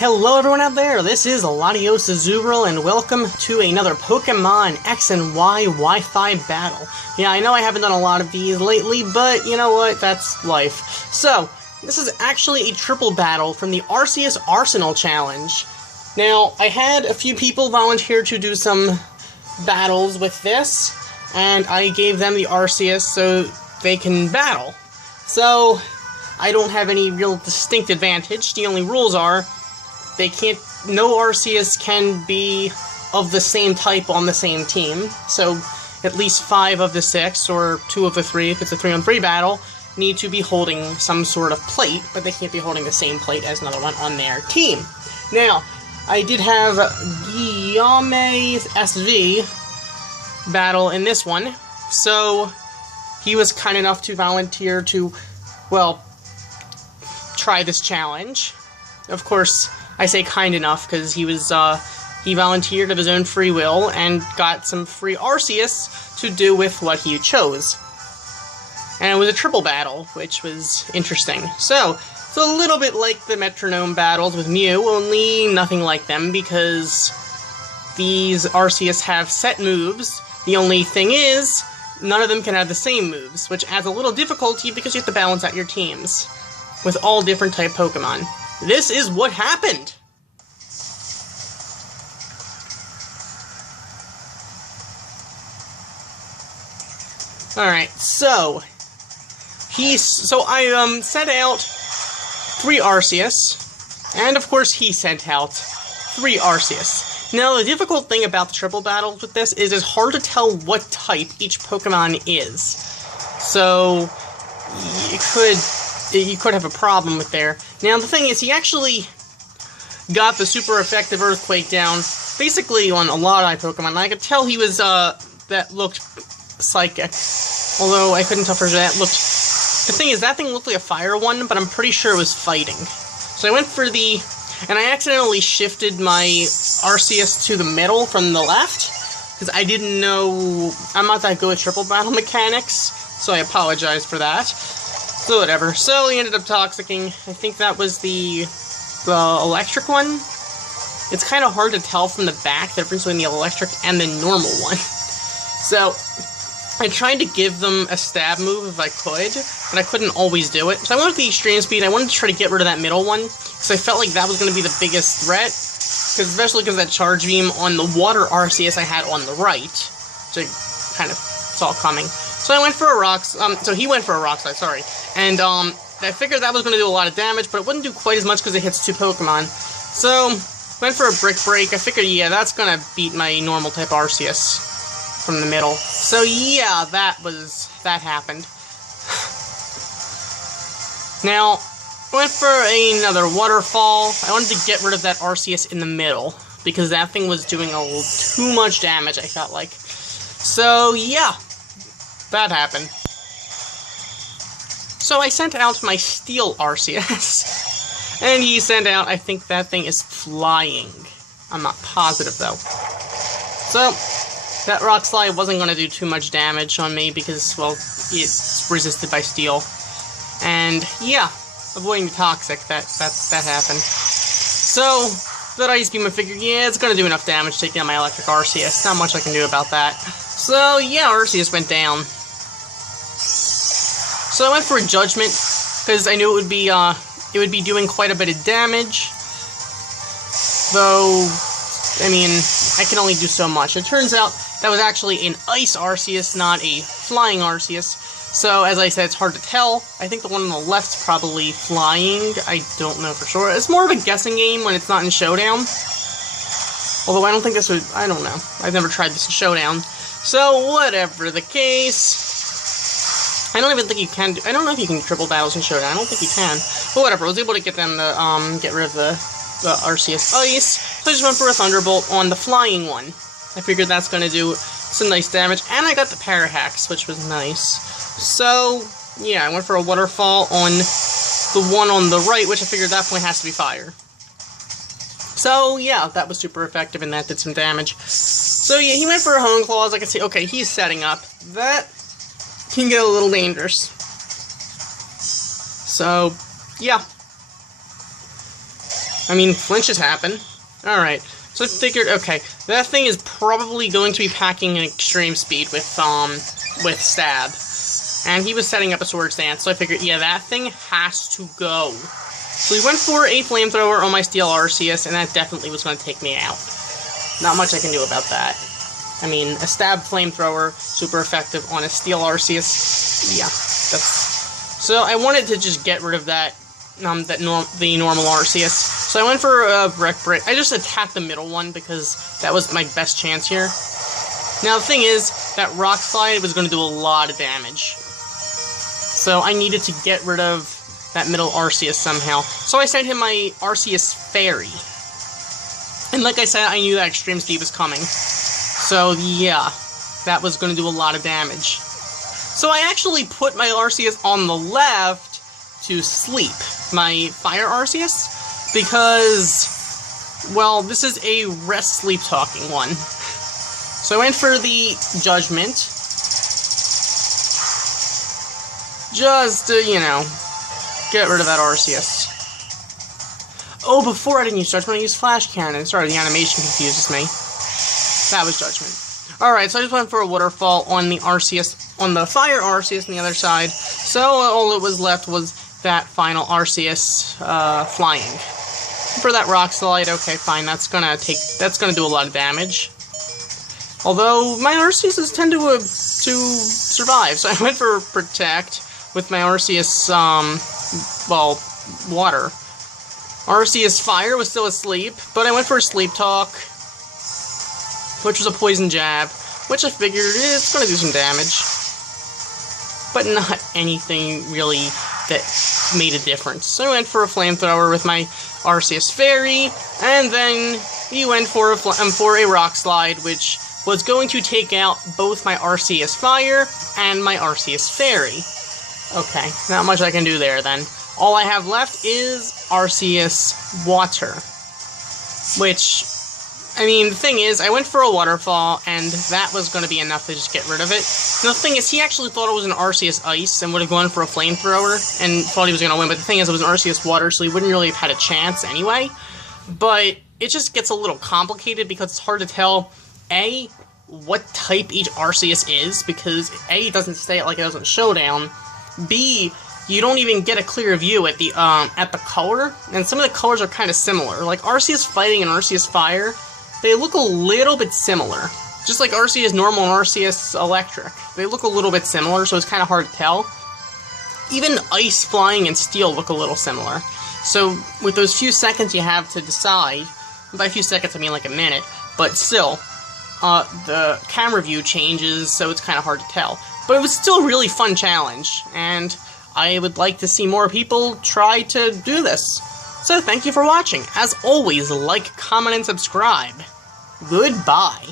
Hello everyone out there, this is Latios Azubral, and welcome to another Pokemon X and Y Wi-Fi battle. Yeah, I know I haven't done a lot of these lately, but you know what, that's life. So, this is actually a triple battle from the Arceus Arsenal Challenge. Now, I had a few people volunteer to do some battles with this, and I gave them the Arceus so they can battle. So, I don't have any real distinct advantage. The only rules are no Arceus can be of the same type on the same team, so at least 5 of the 6, or 2 of the 3, if it's a 3-on-3 battle, need to be holding some sort of plate, but they can't be holding the same plate as another one on their team. Now, I did have Guillaume SV battle in this one, so he was kind enough to volunteer to, well, try this challenge. Of course, I say kind enough because he volunteered of his own free will and got some free Arceus to do with what he chose. And it was a triple battle, which was interesting. So, it's a little bit like the Metronome battles with Mew, only nothing like them because these Arceus have set moves. The only thing is, none of them can have the same moves, which adds a little difficulty because you have to balance out your teams with all different type Pokemon. This is what happened! Alright, so I sent out 3 Arceus, and of course he sent out 3 Arceus. Now, the difficult thing about the triple battles with this is it's hard to tell what type each Pokemon is. So, you could have a problem with there. Now, the thing is, he actually got the super effective Earthquake down, basically on a lot of my Pokemon, and I could tell he was, that looked Psychic. Although, I couldn't tell for sure that looked... The thing is, that thing looked like a fire one, but I'm pretty sure it was fighting. So I went for the... And I accidentally shifted my Arceus to the middle from the left, because I didn't know... I'm not that good with triple battle mechanics, so I apologize for that. So whatever. So he ended up Toxicking. I think that was the electric one. It's kind of hard to tell from the back the difference between the electric and the normal one. So I tried to give them a stab move if I could, but I couldn't always do it. So I went with the Extreme Speed. I wanted to try to get rid of that middle one, because I felt like that was going to be the biggest threat, especially because that Charge Beam on the Water Arceus I had on the right, which I kind of saw coming. So I went for a Rock... so he went for a Rock Slide, sorry. And, I figured that was going to do a lot of damage, but it wouldn't do quite as much because it hits 2 Pokemon. So, went for a Brick Break. I figured, yeah, that's going to beat my normal type Arceus from the middle. So, yeah, that happened. Now, I went for another Waterfall. I wanted to get rid of that Arceus in the middle, because that thing was doing a little too much damage, I felt like. So, yeah. That happened. So I sent out my Steel Arceus, and he sent out, I think that thing is Flying. I'm not positive, though. So, that Rock Slide wasn't going to do too much damage on me because, well, it's resisted by Steel. And, yeah, avoiding the Toxic, that happened. So, that Ice Beam, I figured, yeah, it's going to do enough damage to take down my Electric Arceus. Not much I can do about that. So, yeah, Arceus went down. So I went for a Judgment, because I knew it would be doing quite a bit of damage. Though, I mean, I can only do so much. It turns out that was actually an Ice Arceus, not a Flying Arceus. So, as I said, it's hard to tell. I think the one on the left's probably Flying. I don't know for sure. It's more of a guessing game when it's not in Showdown. Although I don't think this would... I don't know. I've never tried this in Showdown. So, whatever the case... I don't even think you can do... I don't know if you can triple battles in Showdown. I don't think you can. But whatever, I was able to get them to, get rid of the Arceus Ice. So I just went for a Thunderbolt on the Flying one. I figured that's going to do some nice damage. And I got the Parahax, which was nice. So, yeah, I went for a Waterfall on the one on the right, which I figured definitely has to be Fire. So, yeah, that was super effective, and that did some damage. So, yeah, he went for a Hone Claws. I can see, okay, he's setting up. That can get a little dangerous. So, yeah. I mean, flinches happen. Alright, so I figured, okay, that thing is probably going to be packing an extreme speed with stab. And he was setting up a sword stance, so I figured, yeah, that thing has to go. So we went for a flamethrower on my Steel Arceus, and that definitely was going to take me out. Not much I can do about that. I mean, a stab flamethrower, super effective on a Steel Arceus. Yeah, that's... So I wanted to just get rid of that, the normal Arceus. So I went for a Wreck Brick. I just attacked the middle one because that was my best chance here. Now the thing is, that Rock Slide was going to do a lot of damage. So I needed to get rid of that middle Arceus somehow. So I sent him my Arceus Fairy. And like I said, I knew that Extreme Speed was coming. So yeah, that was going to do a lot of damage. So I actually put my Arceus on the left to sleep. My Fire Arceus. Because, well, this is a rest sleep talking one. So I went for the Judgment. Just to, you know, get rid of that Arceus. Oh, before I didn't use Judgment, I used Flash Cannon. Sorry, the animation confuses me. That was Judgment. Alright, so I just went for a Waterfall on the Arceus, on the Fire Arceus on the other side. So all that was left was that final Arceus flying. For that Rock Slide, okay, fine, that's gonna do a lot of damage. Although my Arceuses tend to survive, so I went for Protect with my Arceus, well, Water. Arceus Fire was still asleep, but I went for a Sleep Talk, which was a Poison Jab, which I figured it's gonna do some damage. But not anything really that made a difference. So I went for a Flamethrower with my Arceus Fairy, and then he went for a Rock Slide, which was going to take out both my Arceus Fire and my Arceus Fairy. Okay, not much I can do there then. All I have left is Arceus Water. Which, I mean, the thing is, I went for a Waterfall, and that was going to be enough to just get rid of it. Now, the thing is, he actually thought it was an Arceus Ice, and would have gone for a Flamethrower, and thought he was going to win, but the thing is, it was an Arceus Water, so he wouldn't really have had a chance anyway. But it just gets a little complicated, because it's hard to tell, A, what type each Arceus is, because A, it doesn't stay like it does in Showdown, B, you don't even get a clear view at the color, and some of the colors are kind of similar. Like, Arceus Fighting and Arceus Fire, they look a little bit similar. Just like Arceus Normal and Arceus Electric. They look a little bit similar, so it's kind of hard to tell. Even Ice, Flying, and Steel look a little similar. So, with those few seconds you have to decide, by a few seconds I mean like a minute, but still, the camera view changes, so it's kind of hard to tell. But it was still a really fun challenge, and I would like to see more people try to do this. So thank you for watching. As always, like, comment, and subscribe. Goodbye.